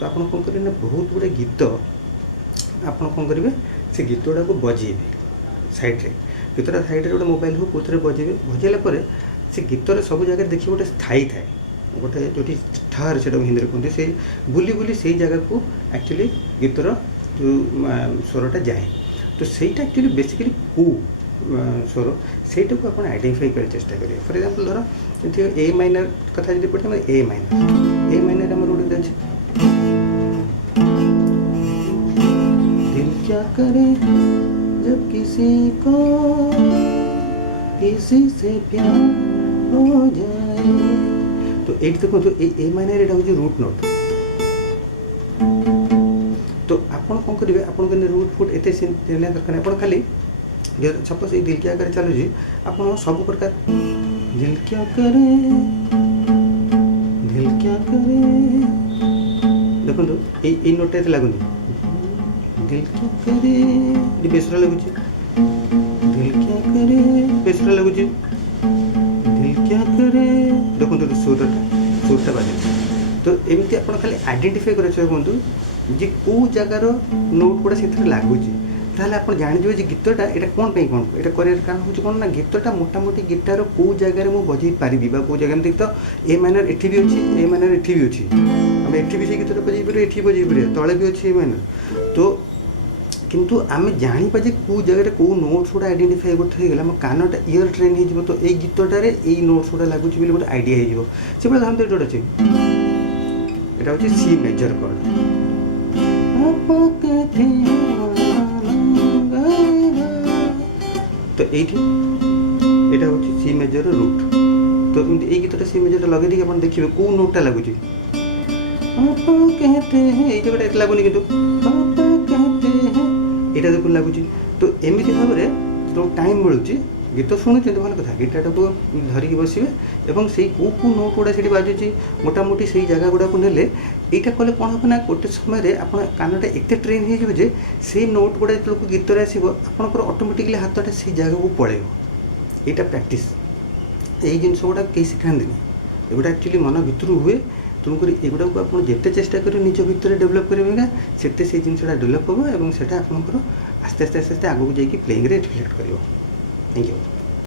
तो आप कौन करेंगे बहुत गुड़े गीत आप कौन करेंगे से गीत गुड़ा को बजेबे साइड्रे गीतटा साइड्रे गोटे मोबाइल हो कौन बजेबे बजेला से गीतर सब जगह देखिए गोटे स्थायी थाए गोटे जो ठहर से हिंदी में कहते से बुली बुली से जगह को एक्चुअली गीतर जो स्वरटा जाए तो सहीटा एक्चुअली बेसिकली कू स्वर सेटा को आप आइडेंटिफाई कर चेष्टा करेंगे फॉर एग्जांपल धर ए माइनर कथा जो पढ़े ए माइनर आम गोटे अच्छे दिल क्या करे जब किसी को किसी से प्यार हो जाए तो ये देखो तो ए माइनर यहाँ हूँ रूट नोट तो आपन कौन करेंगे आपन रूट फुट एत दरकार आप खाली सपोज ये दिल क्या करे चलुची आप सब प्रकार दिल क्या करे देखो ये नोट एत लगुनि दिल क्या करे ये बेसरा लगुच दिल क्या करे बेसरा लगुच दिल क्या करे देखो सुरटा बाजे तो एमती आप खाली आइडेंटिफाई कर कहूँ जे कौ जगार नोट गुड़ा से लगुच ताहले आप जाणिजे जे गीतटा यहाँ कौन कौन यहाँ कर कारण हूँ कौन ना गीतटा मोटामोटी गिटार कौ जगार मुझे बजे पारि कौ जगह देख तो ए माइनर एठी भी अच्छी ए माइनर एठी भी अच्छी आम एठी भी से गीतटा बजे पारे एठी बजे पारे तले भी अच्छी ए माइनर तो किंतु आम जानीपा जे कौ जगह कौ नोट्स गुड़ा आइडेंटिफाई करते आम कानटा इयर ट्रेन हो तो ये गीतटार ये नोट्स गुड़ा लगुच गोटे आइडिया हो से धरते जोड़ा अच्छे यहाँ हूँ सी मेजर कॉर्ड तो यहाँ हूँ सी मेजर रूट तो ये गीतटा सी मेजर लगे देखिए आप देखिए कौ नोटा लगुच कहते हैं ये जगह लगुनि कि यहाँ देखो लगुच तो एमती भाव में जो टाइम मिलूँ गीत शुणुचे भल कथा गिटार को धरिकी बसवे और से कौ कौ नोट गुड़ा से बाजुची मोटामोटी से जगह गुड़ा को नेले यहाँ कले कौन हम ना गोटे समय आप कानटा एत ट्रेन हो से नोट गुड़ा जो गीतर आसो आपंकर ऑटोमेटिकली हाथटा से जगह को पड़े यहाँ प्रैक्टिस यही जिन गुड़ा कहीं शिखाती एगुड़ा एक्चुअली मन भितर हुए तेणुक एगुड़ा को आप जिते चेष्टा करेंगे निज भितर डेभलप करेंगे सेते से जिनसा डेभलप हम और आस्ते आस्ते आस्ते आस्ते आगे जाकि प्लेइंग रे रिफ्लेक्ट कर थैंक यू।